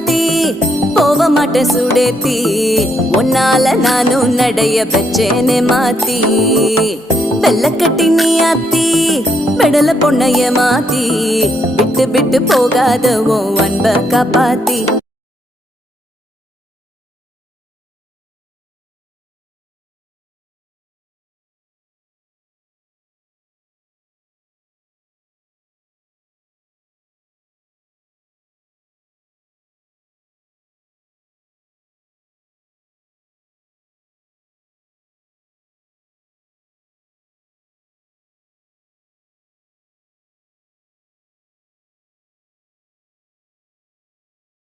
மாத்தி போக மாட்டேன் சுடேத்தி உன்னால நானும் நடைய பெச்சேனே மாத்தி வெள்ளக்கட்டி நீ ஆத்தி பெடல பொண்ணைய மாத்தி விட்டு விட்டு போகாத உன் அன்ப காப்பாத்தி